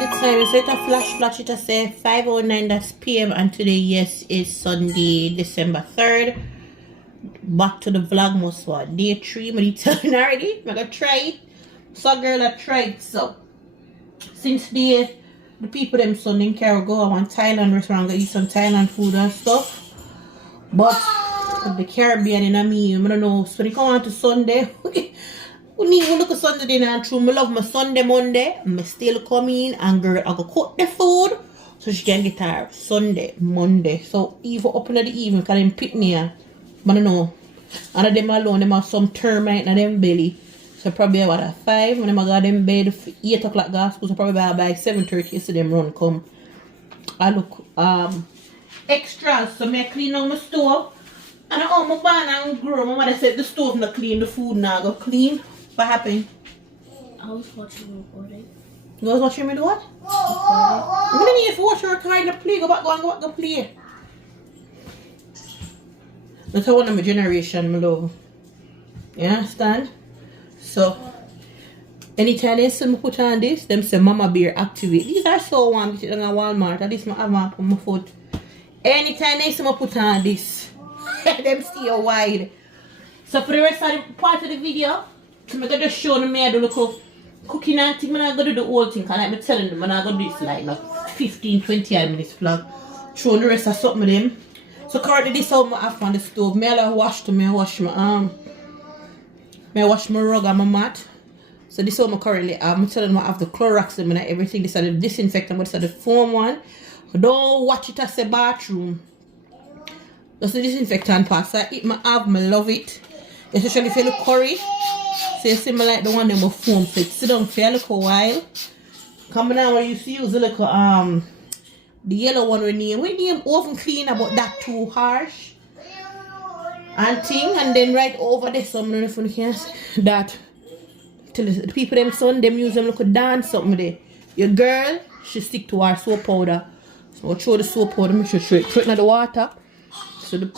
the time. So it's a flash, it say 5:09 p.m. and today, yes, is Sunday, December 3rd. Back to the Vlogmas one. Day 3, I'm telling already. I'm gonna try it. So girl I tried so. Since the people them son in care go on Thailand restaurant, go eat some Thailand food and stuff. But the Caribbean in me, I don't know. So when it come on to Sunday, we need to look at Sunday dinner and true. I love my Sunday, Monday. I still come in and girl, I go cook the food so she can get her Sunday, Monday. So even up in the evening, because I'm picking here. I don't know. And of them alone, them have some termite in them belly. So probably about at 5. When I got them bed for 8 o'clock gas school, so probably by 7:30 you see them run come. I look extras. So I clean out my stove. And I own my banana and grow. My mother said the stove not clean, the food now go clean. What happened? I was watching you recording. You was watching me do what? I didn't need to watch her recording the play. Go back, go play. That's one of my generation, my love. You understand? So, anytime they see me put on this, them say Mama Bear activate. These are so warm, which is in Walmart. At least I have one on my foot. Anytime they see me put on this, them stay wide. So for the rest of the part of the video, I'm going to just show them me do the cooking and thing. I'm going to do the whole thing. And I'm telling them I'm going to do this like 15-20 minutes vlog. Show the rest of something of them. So currently this is how I have on the stove. I wash my rug and my mat. So this is how I currently have. I'm telling them I have the Clorox and everything. This is the disinfectant, this is the foam one. Don't watch it as a bathroom. That's the disinfectant part. So I love it. Especially if you look curry. So you see me like the one that will foam. So it sit down for a little while. Coming down where you see use a little the yellow one we name oven cleaner, but that too harsh and thing. And then right over there something if you can see that till the people them son them use them look dance something there. Your girl she stick to her soap powder. So I'll throw the soap powder, make sure throw it in the water. So the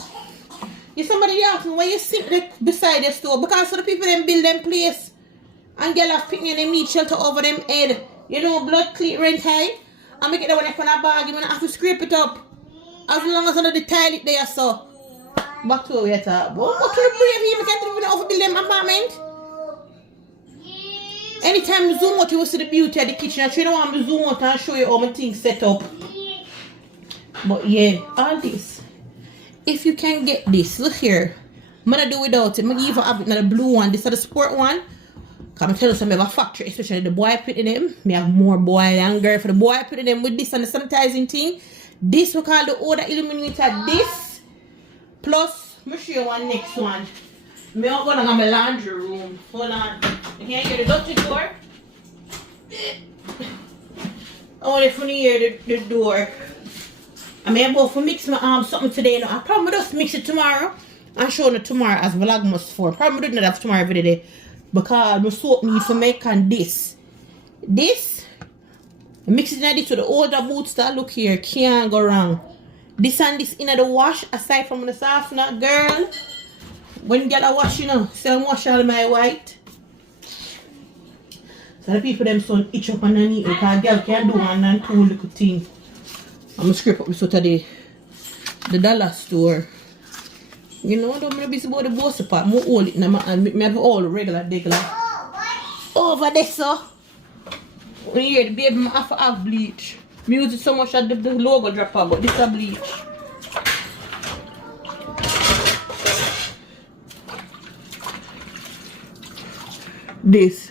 somebody ask me why you sit beside the stove, because so the people them build them place and get off picking them need shelter over them head. You know blood clean rent high. I make it that when I put a bag, you have to scrape it up. As long as under the tile it there, so. Back to where we are at. What to the brave you can't even overbuild them apartment. Anytime you zoom out, you will see the beauty of the kitchen. I don't want to zoom out and show you all my things set up. But yeah, all this. If you can get this, look here. I'm gonna do without it. I'm gonna even have it in the blue one. This is the sport one. I'm telling you some of a factory, especially the boy put in them. Me have more boy and girl for the boy put in them with this and the sanitizing thing. This we call the odor illuminator. This plus me show you one next one. Me I'm gonna have my laundry room. Hold on. You can hear the dirty door. I want to hear the door. I mean, I'm going to mix my something today. No, I probably just mix it tomorrow and show it tomorrow as Vlogmas for. Probably do that tomorrow every day. Because my soap need to make and this mix it in this with the older boots that look here can't go wrong. This and this in the wash aside from the softener, girl. When girl I wash, you know, say I'm wash all my white. So the people them son itch up underneath because girl can't do one and two little things. I'm gonna scrape up this out of the dollar store. You know, don't be busy about the boss part. More hold it in my hand. I have all regular. Over there, so. When you hear the baby, I have bleach. I use it so much that the logo drop out, but this is bleach. This.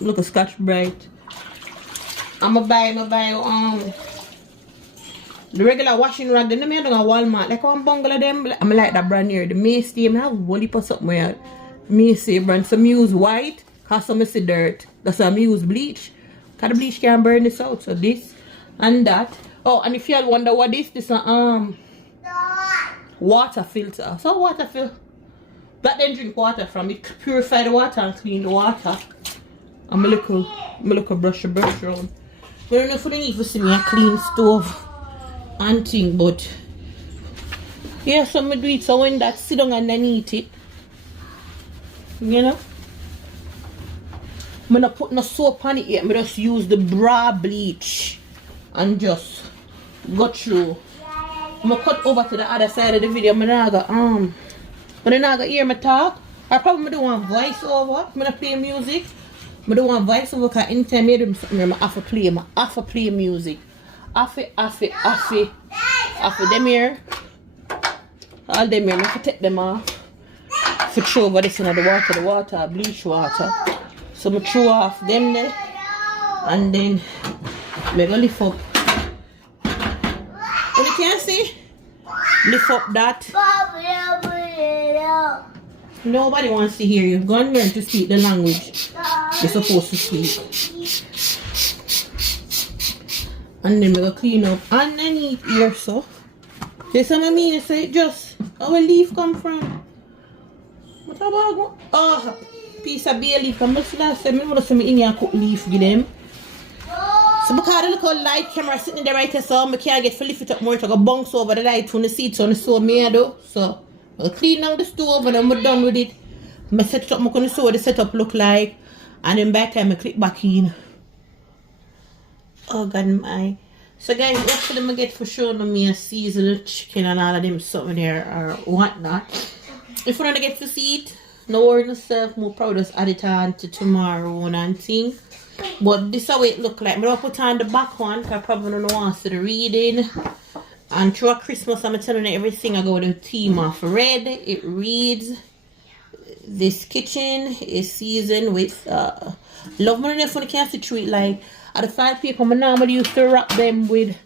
Look a Scotch Brite. I'm gonna buy the regular washing rag, then I don't Walmart. Like one bungalow them, I'm like that brand here. The Macy, I have one for something where Macy brand. Some use white, cause some see dirt. That's why I use bleach. Cause the bleach can burn this out. So this and that. Oh, and if you wonder what this is water filter. So water filter. That then drink water from it. Purify the water and clean the water. And my little brush around. I don't know if you need to see me a clean stove and thing, but yeah, so I do it so when that sit down underneath it, you know. I'm not put no soap on it yet. I just use the bra bleach and just go through. I'm gonna cut over to the other side of the video. I'm not gonna hear me talk. I probably do one voiceover. I'm gonna play music. I do one voiceover because anytime I do something, I have to play music. Off it. Them here. All them here, I have to take them off. For throw over this in the water, bleach water. So I throw off them there. And then I'm gonna lift up. And you can see? Lift up that. Nobody wants to hear you. Go and learn to speak the language you're supposed to speak. And then we're going to clean up underneath here, so. There's some of me say just, how a leaf come from? What about? Oh, piece of bay leaf. I'm just going to say, I'm going to say in here cook leaf with them. So because the little light camera sitting there right there, so I can't get to lift it up more to go bounce over the light from the seat, so I me do. So I'll clean down the stove and I'm done with it. I set it up, I'm going to see what the setup look like. And then by the time I click back in. Oh God my. So guys, hopefully I get for sure me a seasoned chicken and all of them something there or whatnot. If you want to get to see it, no worry yourself, more probably just add it on to tomorrow and thing. But this is how it look like. I'm going to put on the back one because I probably don't want to see the reading. And through Christmas, I'm telling you everything. I go with the theme of red. It reads, this kitchen is seasoned with love. Money if you can't see through it like at the 5 paper. I normally used to wrap them with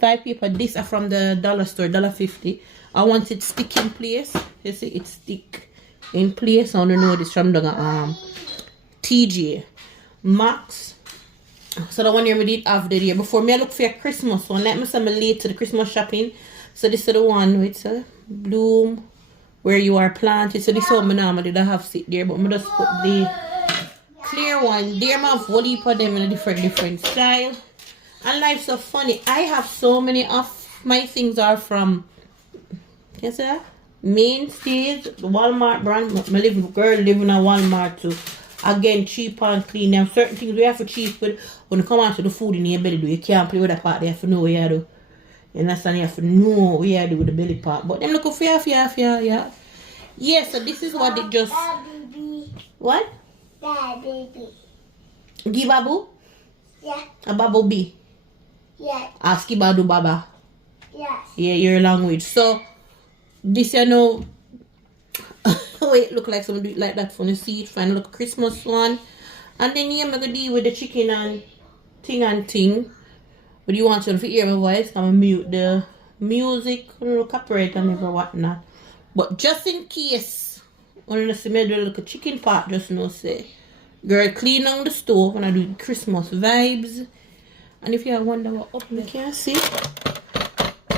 5 paper. This are from the dollar store, $1.50. I want it stick in place. You see it stick in place. I don't know this from the TJ Maxx. So the one here we did have the year before me. I look for a Christmas one. Let me say I'm late to the Christmas shopping. So this is the one with bloom where you are planted. So this one I normally don't have sit there, but I just put the clear one there. I have one heap of them in a different style. And life's so funny. I have so many of my things are from, can you see that? Mainstays, Walmart brand. My little girl live in a Walmart too. Again, cheap and clean. There are certain things we have to cheap with. When you come out to the food in your belly, do you can't play with that part. You have to know what you do. You understand? You have to know what you do with the belly part. But them look for yeah. Yeah, so this is what it just. What? Baby. Give babu? Yeah. A babu B? Yeah. Ask Badu Baba. Yes. Yeah, your language. So, this you know. Wait, look like someone do it like that for the seed. Find a little Christmas one. And then yeah, I'm gonna deal with the chicken and thing. But you want to hear my voice, I'm gonna mute the music, copyright and every whatnot. But just in case, when I see me do a little chicken pot, just know say, girl, clean on the stove when I do Christmas vibes. And if you wonder what up, you can see.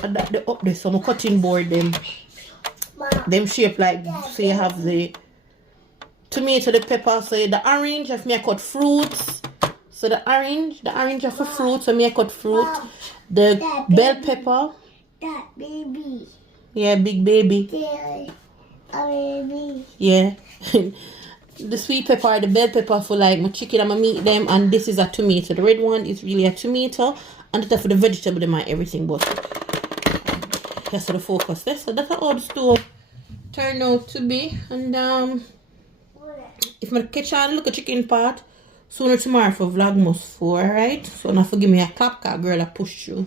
And that the up there, so I'm cutting board them. Them shape like, so you have the tomato, the pepper, so the orange, if me I cut fruits. So the orange of the fruit, so me I cut fruit. The bell pepper. That baby. Yeah, big baby. Baby. Yeah. The sweet pepper, the bell pepper for like my chicken and my meat them, and this is a tomato. The red one is really a tomato, and that's for the vegetable them and everything, but that's the focus there. So that's how the stove turned out to be. And if I catch on look at chicken pot sooner tomorrow for Vlogmas 4, right? So now forgive me a clap car girl I push through.